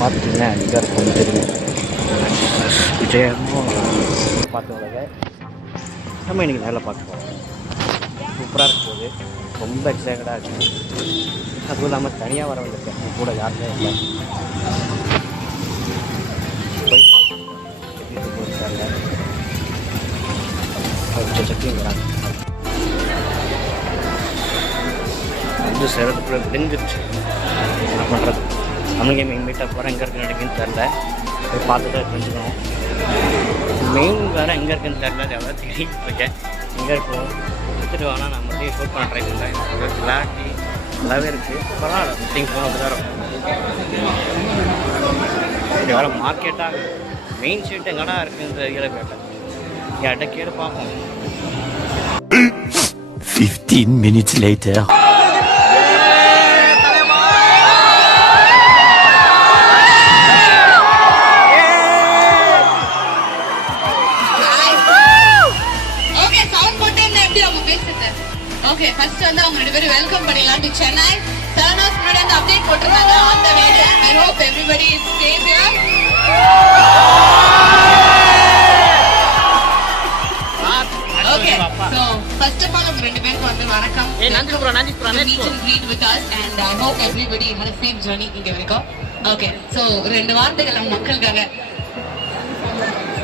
பார்த்துட்டிங்க எங்கே இருக்கும் தெரியும். விஜயமும் பார்த்தவங்க நம்ம இன்றைக்கி நேரில் பார்க்க சூப்பராக இருக்குது. ரொம்ப எக்ஸைட்டடாக இருக்குது. அதுவும் இல்லாமல் தனியாக வர வந்திருக்கேன், கூட யாருமே இல்லை. போய் பார்க்கணும் எப்படி போயிருக்காங்க சக்தியும் வராங்க. வந்து சேரத்துக்குள்ள விடிஞ்சிருச்சு. என்ன பண்ணுறது, தமிழ் கேமிங் மீட்டாக போகிறேன். எங்கே இருக்குன்னு நினைக்குன்னு தெரில, போய் பார்த்துட்டு தெரிஞ்சுக்கணும். மெயின் வேறு எங்கே இருக்குன்னு தெரில, அது எவ்வளோ தேடிட்டு இருக்கேன். எங்கே இருக்கும் எடுத்துகிட்டு வேணால் நான் மட்டும் ஷூட் பண்ண ட்ரை பண்ணுறேன். கிளாரிட்டி நல்லாவே இருக்குது. பரவாயில்ல, மீட்டிங் போனது வேறு இது வேறு மார்க்கெட்டாக மெயின் ஷீட் எங்கடா இருக்குன்னு தெரியல. கேட்டேன் யார்கிட்ட கேட்டு பார்ப்போம். 15 minutes later. Okay, first வந்து அவங்க ரெண்டு பேரும் வெல்கம் பண்ணிடலாம் டு சென்னை. சரவணாஸ் முன்னாடி அந்த அப்டேட் போட்டிருந்தாங்க on the way. I hope everybody is safe here. Okay, so first of all அவங்க ரெண்டு பேருக்கு வந்து வணக்கம். நன்றி bro. Meet and greet with us and I hope everybody had a safe journey இங்க வரைக்கும். Okay, so ரெண்டு வார்த்தைகள் நம்ம மக்களுக்காக.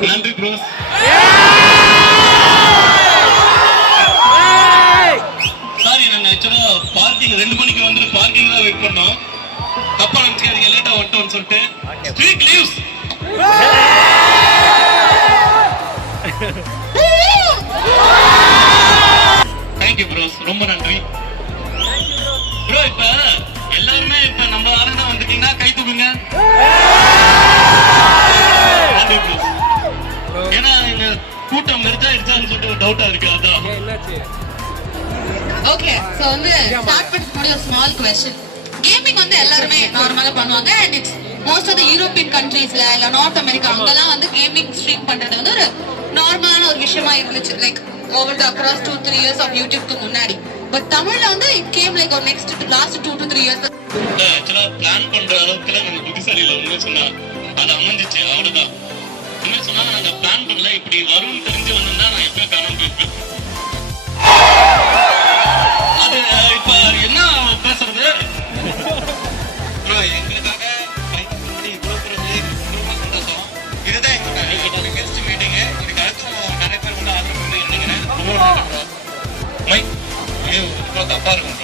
நன்றி ப்ரோ. சாரி, நாங்கள் ஆக்சுவலாக பார்க்கிங் 2 மணிக்கு வந்து பார்க்கிங் தான் வெயிட் பண்ணோம். தப்பா நினச்சிக்காதீங்க, லேட்டாக வந்துட்டோம்னு சொல்லிட்டு. Street leaves. தேங்க்யூ ப்ரோஸ், ரொம்ப நன்றி ப்ரோ. இப்போ எல்லாருமே இப்போ நம்ம ஆளுநர் வந்துட்டீங்கன்னா கை தூக்குங்க. நன்றி ப்ரோஸ். ஏன்னா எங்க கூட்டம் மெர்ஜாயிடுச்சான்னு சொல்லிட்டு ஒரு டவுட்டா இருக்கு. அதான் ஓகே, சோ வந்து ஸ்டார்ட் பண்றதுக்கு முன்னாடி ஒரு ஸ்மால் क्वेश्चन. கேமிங் வந்து எல்லாரும் நார்மலா பண்ணுவாங்க and it's most of the European countriesல இல்ல நார்த் அமெரிக்கா அங்கலாம் வந்து கேமிங் ஸ்ட்ரீம் பண்றது வந்து ஒரு நார்மலான ஒரு விஷயமா இருந்துச்சு. Like over the across 2-3 years of YouTube க்கு முன்னாடி. பட் தமிழ்ல வந்து it came like or next to last 2 to 3 years. ஆக்சுவலா பிளான் பண்ற அளவுக்கு நம்ம புத்திசாலி இல்ல. உண்மை சொன்னா அது அமைஞ்சிச்சு, அவ்வளவுதான். உண்மை சொன்னா நாங்க பிளான் பண்ணல. இப்படி வரும்னு தெரிஞ்சு வந்திருந்தா நான் எப்போ காணாம போயிருப்பேன். அது இப்ப என்ன பேசுறது, எங்களுக்காக ரொம்ப சந்தோஷம். இதுதான் எங்க கெஸ்ட் மீட்டிங். இதுக்கு அடுத்து நிறைய பேர் வந்து ஆர்டர் பண்ணி நினைக்கிறேன். மைக் தப்பா இருக்கும்.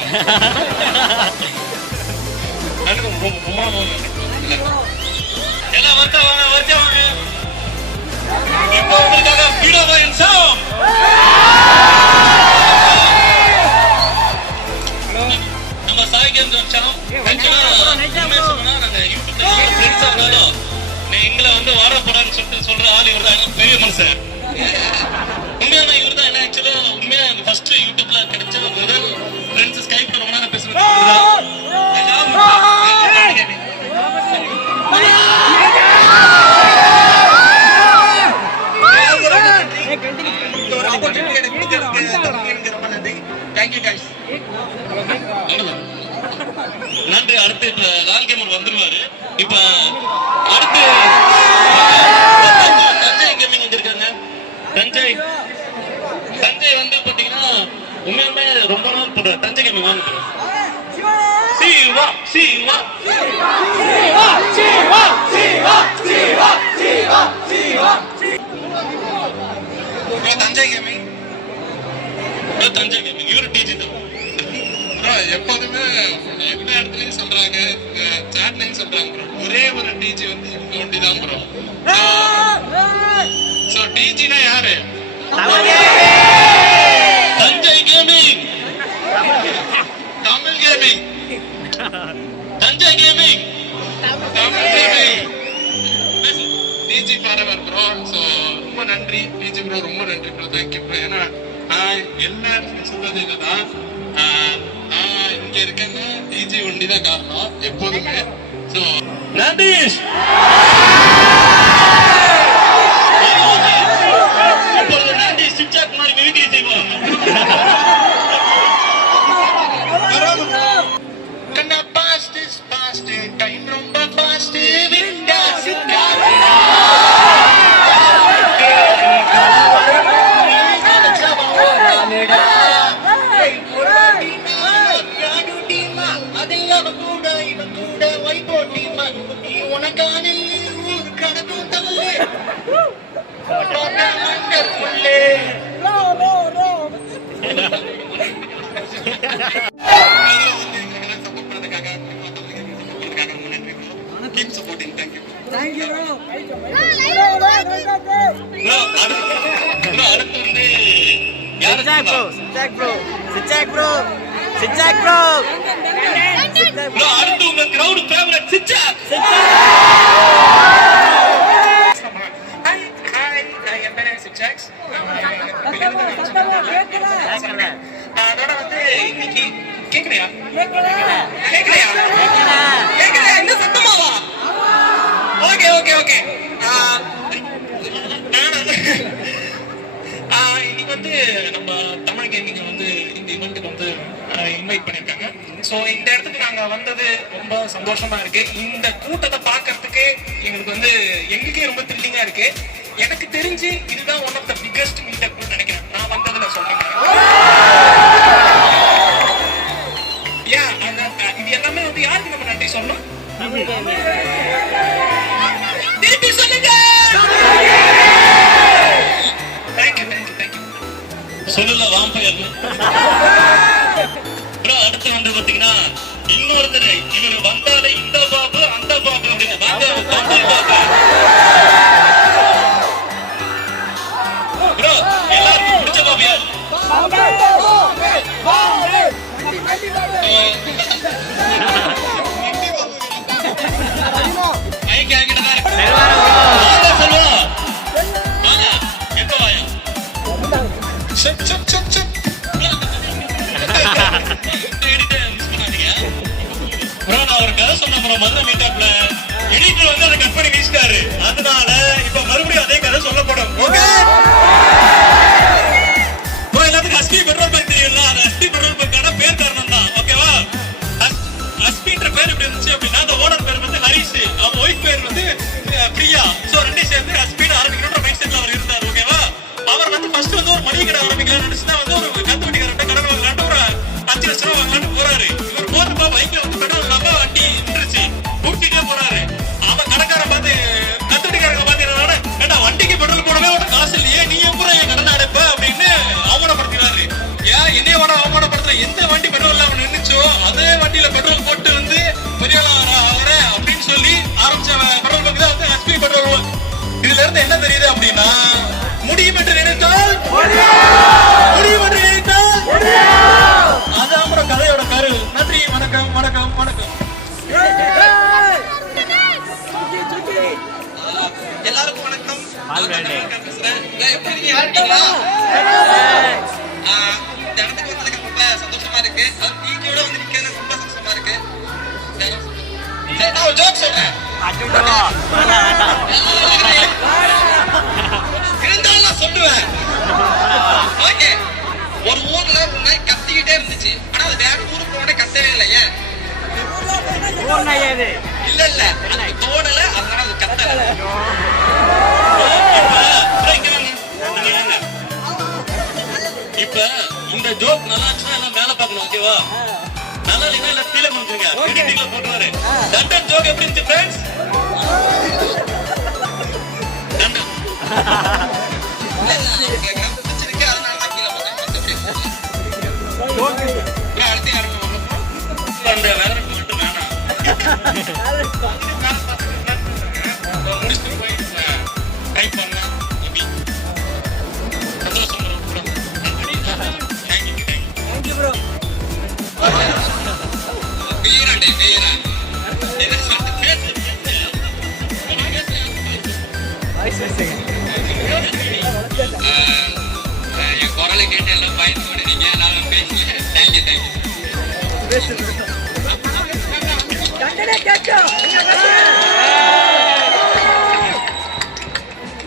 எல்லாம் வருத்தம் வாங்க, வருத்தம் வாங்க. இப்போ உங்களுக்காக பீடாவாயின் சாம். நம்ம சாய் கேம் வச்சோம். நாங்க யூடியூப்ல ஃப்ரெண்ட்ஸா இருந்தாலும் எங்களை வந்து வாரப்படான்னு சொல்லிட்டு சொல்ற ஆள் இவர் தான். பெரிய மனுஷன் உண்மையான இவர் தான். என்ன ஆக்சுவலா உண்மையா ஃபர்ஸ்ட் யூடியூப்ல கிடைச்ச முதல் ஃப்ரெண்ட்ஸ் ஸ்கைப்ல ரொம்ப நேரம் பேசுறது. நன்றி. அடுத்து இப்ப லால் கேமர் வந்துருவாரு. இப்ப அடுத்து தஞ்சை கேமிங் வந்திருக்காங்க. தஞ்சை வந்து பாத்தீங்கன்னா உண்மையுமே ரொம்ப நாள் போடுற தஞ்சை கேமிங் வாங்க. தஞ்சை கேமிங் இவரு டிஜி தான். எப்போதுமே எந்த இடத்துலயும் சொல்றாங்க, சாட்லையும் சொல்றாங்க, ஒரே ஒரு டிஜி வந்து இவங்க ஒண்டிதான் ப்ரோ. சோ டிஜினா யாரு? Thanjai gaming, Tamil gaming, Thanjai gaming, Tamil gaming, DG forever bro. So ரொம்ப நன்றி டிஜி ப்ரோ, ரொம்ப நன்றி ப்ரோ. Thank you bro. ஏன்னா நான் எல்லா இடத்துலையும் சொல்றது இதுதான், நான் இங்க இருக்கேன்னா டிஜி ஒண்டிதான் காரணம் எப்போதுமே. சோ நன்றி. இப்பொழுது நன்றி சிப்சாக் மாதிரி மிமிக்ரி செய்வோம். கண்ணா பாஸ்ட் டைம் ரொம்ப பாஸ்ட் வந்து எங்களுக்கு சப்போர்ட் பண்ணதுக்காக ரொம்ப நன்றி. Keep supporting. தேங்க்யூ. அடுத்து வந்து அடுத்து உங்க கிரவுட் ஃபேவரட் சிச்சாக். என் பேரு சிச்சாக்ஸ். அதோட வந்து இன்னைக்கு கேக்குறியா என்ன சத்தமாவா? Okay okay okay. இன்னைக்கு வந்து நம்ம தமிழ் கேமிங் வந்து இந்த ஈவெண்ட்டுக்கு வந்து இன்வைட் பண்ணியிருக்காங்க. ஸோ இந்த இடத்துக்கு நாங்கள் வந்தது ரொம்ப சந்தோஷமா இருக்கு. இந்த கூட்டத்தை பார்க்கறதுக்கு எங்களுக்கு வந்து எங்களுக்கே ரொம்ப த்ரில்லிங்கா இருக்கு. எனக்கு தெரிஞ்சு இதுதான் ஒன் ஆஃப் த பிக்கஸ்ட் மீட்டப்னு நினைக்கிறேன் நான் வந்ததுல சொல்றேன். இது எல்லாமே வந்து யாருக்கு நம்ம நன்றி சொல்லணும்? திருப்பி சொல்லுங்க. Thank you thank you thank you. சொல்லல வாம்பயர். அடுத்து வந்து பாத்தீங்கன்னா இன்னொருத்தர் இவர் வந்தாலே இந்த பாபு அந்த பாபு அப்படின்னு எல்லாருக்கும் பிடிச்ச பாபு யார்? அதனால இப்ப மறுபடியும் அதே கதை சொல்லப்படும். எல்லாத்துக்கும் அஸ்பி பெட்ரோல் பங்க் தெரியும்ல, அந்த அஸ்பி பெட்ரோல் பங்கான பேர் காரணம் தான். ஓகேவா? அஸ்பின்ற பேர் எப்படி இருந்துச்சு அப்படின்னா அந்த ஓனர் பேர் வந்து ஹரிஷ், அவங்க ஒய்ஃப் பேர் வந்து பிரியா. சோ ரெண்டையும் சேர்ந்து அஸ்பின்னு ஆரம்பிக்கணும்ன்ற மைண்ட் செட்ல அவர் இருந்தார். ஓகேவா? அவர் வந்து ஃபர்ஸ்ட் வந்து ஒரு மளிகை கடை ஆரம்பிக்கலாம்னு நினைச்சுதான் வந்து ஒரு கத்துவட்டிக்காரர்கிட்ட கடன் வாங்கலான்ட்டு ஒரு 5 லட்சம் ரூபாய் வாங்கலான்னு போறாரு. இவர் போறப்ப பைக்ல வந்து பெட்ரோல் இல்லாம வண்டி நின்றுச்சு, ஊட்டிட்டே போறாரு. அவன் கடைக்கார பார்த்து கத்துவட்டிக்காரங்க பாத்தீங்கன்னா ஏன்னா வண்டிக்கு பெட்ரோல் போடவே ஒரு காசு இல்லையே, நீ எப்பறம் என் கடனை அடைப்ப அப்படின்னு அவமானப்படுத்தினாரு. ஏன் என்னைய அவமானப்படுத்துற? எந்த வண்டி பெட்ரோல் இல்லாம நின்றுச்சோ அதே வண்டியில பெட்ரோல் போட்டு வந்து பெரிய ஆகிற அப்படின்னு சொல்லி ஆரம்பிச்ச பெட்ரோல் பங்க் தான் வந்து ஹெச்பி பெட்ரோல் பங்க். இதுல இருந்து என்ன தெரியுது அப்படின்னா முடியும் என்று நினைத்தால் முடியும் என்று நினைத்தால் அதான் அப்புறம் கதையோட கரு. நன்றி. வணக்கம் வணக்கம் வணக்கம். எல்லாருக்கும் வணக்கம். பேசுறேன். எப்படி இருக்கீங்க? இருக்கீங்களா? இந்த இடத்துக்கு வந்ததுக்கு ரொம்ப சந்தோஷமா இருக்கு. நீங்களோட வந்து நிக்கிறது ரொம்ப சந்தோஷமா இருக்கு. நான் ஒரு ஜோக் சொல்றேன். இருந்தாலும் நான் சொல்லுவேன். ஓகே. ஒரு ஊர்ல ஒரு நாய் கத்திக்கிட்டே இருந்துச்சு. ஆனா அது வேற ஊருக்கு போனே கத்தவே இல்லை. ஏன்? இல்ல இல்ல அது தோணல, அதனால அது கத்தல. இப்ப இந்த ஜோக் நல்லா இருந்துச்சுன்னா எல்லாம் மேல பாக்கணும். ஓகேவா? நல்லா இல்லைன்னா எல்லாம் கீழே முடிஞ்சுங்க. எடிட்டிங்ல போட்டுவாரு. டண்டன் ஜோக் எப்படி இருந்துச்சு ஃப்ரெண்ட்ஸ்? டண்டன் பிடிச்சிருக்கு, அதனால தான் கீழே போட்டேன். அடுத்து யாருக்கும் அந்த வேற மட்டும் வேணாம். முடிச்சுட்டு போய் டைப் பண்ண சந்தோஷம். Thank you bro. வீரண்டே வீரா என்ன சொல்லிட்டு பேசு. என் குரலை கேட்டு எல்லாம் பயந்து கொண்டுறீங்க. நான் பேசல. Thank you thank you.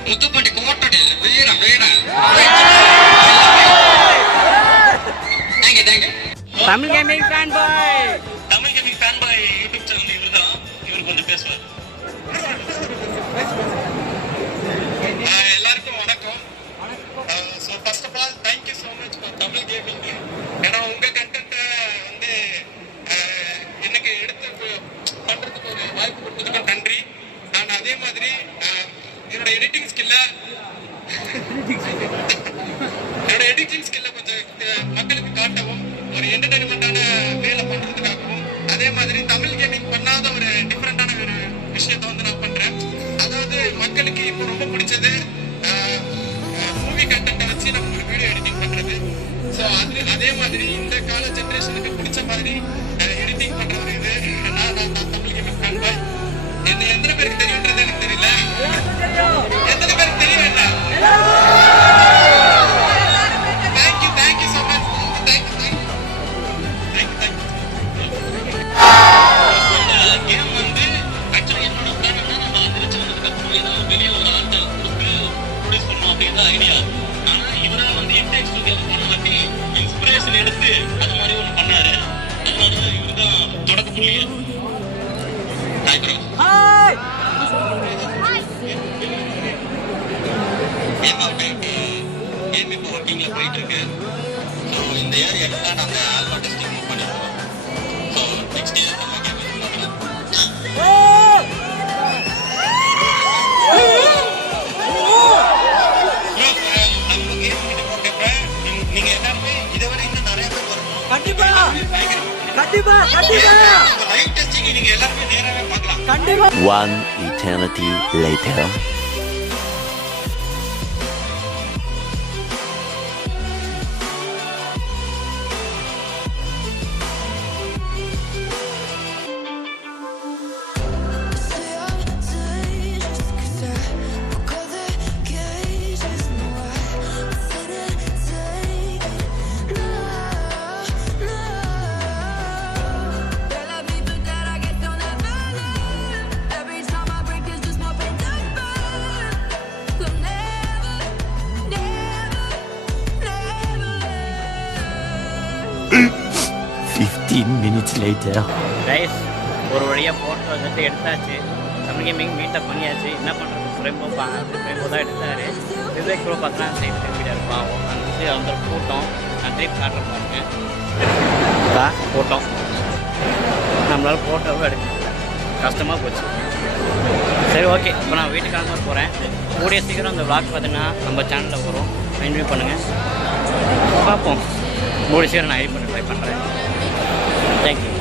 Muthuppatti Kottadi Veera Veera. Thank you thank you. Tamil gaming fan boy. Tamil gaming fan boy YouTube channel இவர்தான். இவர் கொஞ்சம் பேசுவார். எல்லாருக்கும் வணக்கம். So first of all thank you so much for Tamil gaming. ஏன்னா உங்க கண்டென்ட்டை வந்து எனக்கு எடுத்து பண்றதுக்கு ஒரு வாய்ப்பு கொடுத்ததுக்கு நன்றி. நான் அதே மாதிரி என்னோட எடிட்டிங் ஸ்கில்ல கொஞ்சம் மக்களுக்கு காட்டவும் ஒரு என்டர்டைன்மெண்ட் எனக்கு ரொம்ப பிடிச்சது மூவி கண்டென்ட்டை வச்சு நம்ம ஒரு வீடியோ எடிட்டிங் பண்றது. ஸோ அதே மாதிரி இந்த கால ஜென்ரேஷனுக்கு பிடிச்ச மாதிரி எடிட்டிங் பண்றது இது. நான் தமிழ் கேமிங் ஃபேன் பாய். என்ன எத்தனை பேருக்கு தெரியுன்றது எனக்கு தெரியல. எத்தனை பேருக்கு தெரியும் என்ன? Thank you so much. Thank you. Game வந்து ஆக்சுவலி என்னோட பிளான் என்ன, நம்ம திருச்சி வந்ததுக்கப்புறம் ஏதாவது வெளியே ஒரு ஆர்ட்டை கொடுத்து ப்ரொடியூஸ் பண்ணணும் அப்படின்னு ஐடியா. ஆனால் இவரை வந்து இன்டெக்ஸ் பண்ணி இன்ஸ்பிரேஷன் எடுத்து அது மாதிரி ஒன்று பண்ணாரு. அதனால தான் இவர் தான் தொடக்க புள்ளியே. Hi bro. கேம் இப்போ ஒர்க்கிங்கில் போயிட்டு இருக்கு. ஸோ இந்த இயர் எல்லாம் நாங்கள் ஆல்பா டெஸ்டிங் பண்ணிடுவோம். ஸோ நெக்ஸ்ட் இயர் நம்ம கேமிங் பார்க்கலாம். நம்ம கேம் கிட்ட போட்டப்ப நீங்க எல்லாருமே இதை விட இன்னும் நிறைய பேர் வரணும். கண்டிப்பா லைவ் டெஸ்டிங் நீங்க எல்லாருமே நேராவே பார்க்கலாம். One eternity later. Every time I break, there's just more pain to burn. So never. 15 minutes later. Guys ஒரு வழியாக ஃபோட்டோ வந்துட்டு எடுத்தாச்சு. தமிழ் கேமிங் மீட்டப் பண்ணியாச்சு. என்ன பண்ணுறது, ரெம்போ தான் எடுத்தார். விவேக் ப்ரோ பார்த்தா சைட் வீடியோ இருப்பான். வந்துட்டு அந்த கூட்டம் நான் ட்ரிப் காட்டுற பாருங்க. கூட்டம் நம்மளால் ஃபோட்டோவும் எடுக்க கஷ்டமாக போச்சு. சரி ஓகே, இப்போ நான் வீட்டுக்கு கிளம்ப போகிறேன். கூடிய சீக்கிரம் அந்த vlog பார்த்தீங்கன்னா நம்ம சேனலில் வரும். கண்டினியூ பண்ணுங்கள், பார்ப்போம். கூடிய சீக்கிரம் நான் எடிட் பண்ண ட்ரை பண்ணுறேன். தேங்க்யூ.